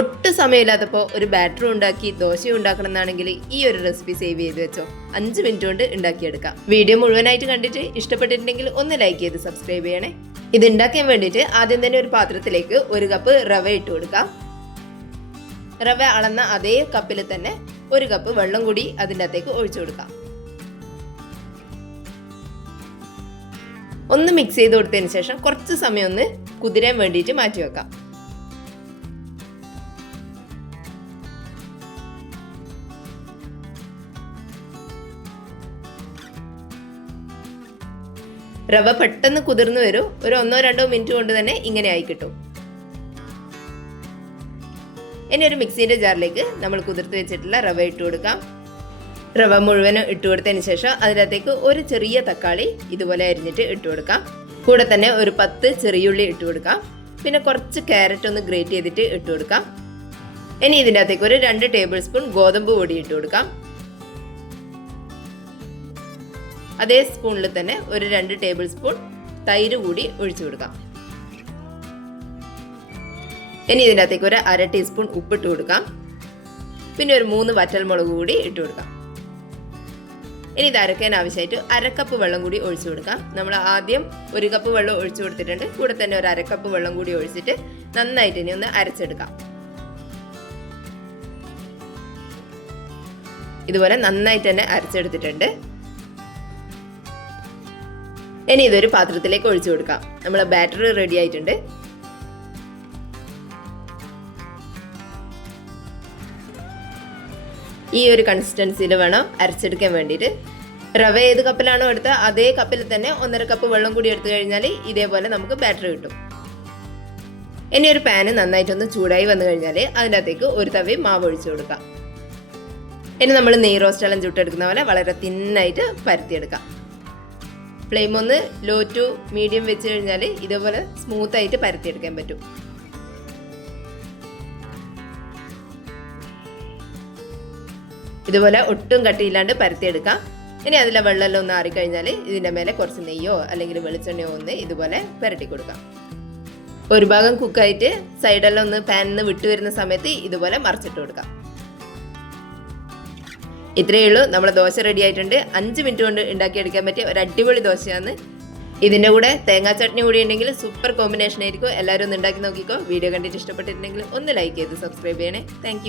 ഒട്ടും സമയമില്ലാത്തപ്പോൾ ഒരു ബാറ്റർ ഉണ്ടാക്കി ദോശ ഉണ്ടാക്കണം എന്നാണെങ്കിൽ ഈ ഒരു റെസിപ്പി സേവ് ചെയ്ത് വെച്ചോ. 5 മിനിറ്റ് കൊണ്ട് ഉണ്ടാക്കിയെടുക്കാം. വീഡിയോ മുഴുവനായിട്ട് കണ്ടിട്ട് ഇഷ്ടപ്പെട്ടിട്ടുണ്ടെങ്കിൽ ഒന്ന് ലൈക്ക് ചെയ്ത് സബ്സ്ക്രൈബ് ചെയ്യണേ. ഇത് ഉണ്ടാക്കാൻ വേണ്ടിയിട്ട് ആദ്യം തന്നെ ഒരു പാത്രത്തിലേക്ക് 1 കപ്പ് റവ ഇട്ട് കൊടുക്കാം. റവ അളന്ന അതേ കപ്പിൽ തന്നെ 1 കപ്പ് വെള്ളം കൂടി അതിൻ്റെ അകത്തേക്ക് ഒഴിച്ചു കൊടുക്കാം. ഒന്ന് മിക്സ് ചെയ്ത് കൊടുത്തതിന് ശേഷം കുറച്ച് സമയം ഒന്ന് കുതിരാൻ വേണ്ടിയിട്ട് മാറ്റി വെക്കാം. റവ പെട്ടെന്ന് കുതിർന്നു വരും. ഒരു 1-2 മിനിറ്റ് കൊണ്ട് തന്നെ ഇങ്ങനെ ആയി കിട്ടും. ഇനി ഒരു മിക്സിയുടെ ജാറിലേക്ക് നമ്മൾ കുതിർത്ത് വെച്ചിട്ടുള്ള റവ ഇട്ട് കൊടുക്കാം. റവ മുഴുവനും ഇട്ട് കൊടുത്തതിന് ശേഷം അതിനകത്തേക്ക് ഒരു ചെറിയ തക്കാളി ഇതുപോലെ അരിഞ്ഞിട്ട് ഇട്ട് കൊടുക്കാം. കൂടെ തന്നെ ഒരു 10 ചെറിയുള്ളി ഇട്ട് കൊടുക്കാം. പിന്നെ കുറച്ച് ക്യാരറ്റ് ഒന്ന് ഗ്രേറ്റ് ചെയ്തിട്ട് ഇട്ട് കൊടുക്കാം. ഇനി ഇതിൻ്റെ അകത്തേക്ക് ഒരു 2 ടേബിൾ സ്പൂൺ ഗോതമ്പ് പൊടി ഇട്ട് കൊടുക്കാം. അതേ സ്പൂണിൽ തന്നെ ഒരു 2 ടേബിൾ സ്പൂൺ തൈര് കൂടി ഒഴിച്ചു കൊടുക്കാം. ഇനി ഇതിൻ്റെ അകത്തേക്ക് ഒരു 1/2 ടീസ്പൂൺ ഉപ്പിട്ട് കൊടുക്കാം. പിന്നെ ഒരു 3 വറ്റൽമുളക് കൂടി ഇട്ട് കൊടുക്കാം. ഇനി ഇത് അരക്കാൻ ആവശ്യമായിട്ട് 1/2 കപ്പ് വെള്ളം കൂടി ഒഴിച്ചു കൊടുക്കാം. നമ്മൾ ആദ്യം 1 കപ്പ് വെള്ളം ഒഴിച്ചു കൊടുത്തിട്ടുണ്ട്. കൂടെ തന്നെ ഒരു 1/2 കപ്പ് വെള്ളം കൂടി ഒഴിച്ചിട്ട് നന്നായിട്ട് ഇനി ഒന്ന് അരച്ചെടുക്കാം. ഇതുപോലെ നന്നായിട്ട് തന്നെ അരച്ചെടുത്തിട്ടുണ്ട്. ഇനി ഇതൊരു പാത്രത്തിലേക്ക് ഒഴിച്ചു കൊടുക്കാം. നമ്മളെ ബാറ്റർ റെഡി ആയിട്ടുണ്ട്. ഈ ഒരു കൺസിസ്റ്റൻസിയിൽ വേണം അരച്ചെടുക്കാൻ വേണ്ടിയിട്ട്. റവ ഏത് കപ്പിലാണോ എടുത്തത് അതേ കപ്പിൽ തന്നെ 1.5 കപ്പ് വെള്ളം കൂടി എടുത്തു കഴിഞ്ഞാൽ ഇതേപോലെ നമുക്ക് ബാറ്റർ കിട്ടും. ഇനി ഒരു പാന് നന്നായിട്ടൊന്ന് ചൂടായി വന്നു കഴിഞ്ഞാൽ അതിൻ്റെ അകത്തേക്ക് ഒരു തവി മാവ് ഒഴിച്ചു കൊടുക്കാം. ഇനി നമ്മൾ നെയ് റോസ്റ്റെല്ലാം ചുട്ടെടുക്കുന്ന പോലെ വളരെ തിന്നായിട്ട് പരത്തിയെടുക്കാം. ഫ്ലെയിം ഒന്ന് ലോ ടു മീഡിയം വെച്ച് കഴിഞ്ഞാൽ ഇതേപോലെ സ്മൂത്ത് ആയിട്ട് പരത്തിയെടുക്കാൻ പറ്റും. ഇതുപോലെ ഒട്ടും കട്ടിയില്ലാണ്ട് പരത്തിയെടുക്കാം. ഇനി അതിലെ വെള്ളമെല്ലാം ഒന്ന് ആറിക്കഴിഞ്ഞാൽ ഇതിൻ്റെ മേലെ കുറച്ച് നെയ്യോ അല്ലെങ്കിൽ വെളിച്ചെണ്ണയോ ഒന്ന് ഇതുപോലെ പുരട്ടി കൊടുക്കാം. ഒരു ഭാഗം കുക്കായിട്ട് സൈഡെല്ലാം ഒന്ന് പാനിൽ നിന്ന് വിട്ടു വരുന്ന സമയത്ത് ഇതുപോലെ മറിച്ചിട്ട് കൊടുക്കാം. ഇത്രയേ ഉള്ളൂ, നമ്മുടെ ദോശ റെഡി ആയിട്ടുണ്ട്. 5 മിനിറ്റ് കൊണ്ട് ഉണ്ടാക്കിയെടുക്കാൻ പറ്റിയ ഒരു അടിപൊളി ദോശയാണ്. ഇതിൻ്റെ കൂടെ തേങ്ങാ ചട്നി കൂടി ഉണ്ടെങ്കിൽ സൂപ്പർ കോമ്പിനേഷൻ ആയിരിക്കും. എല്ലാവരും ഒന്ന് ഉണ്ടാക്കി നോക്കിക്കോ. വീഡിയോ കണ്ടിട്ട് ഇഷ്ടപ്പെട്ടിട്ടുണ്ടെങ്കിൽ ഒന്ന് ലൈക്ക് ചെയ്ത് സബ്സ്ക്രൈബ് ചെയ്യണേ. താങ്ക്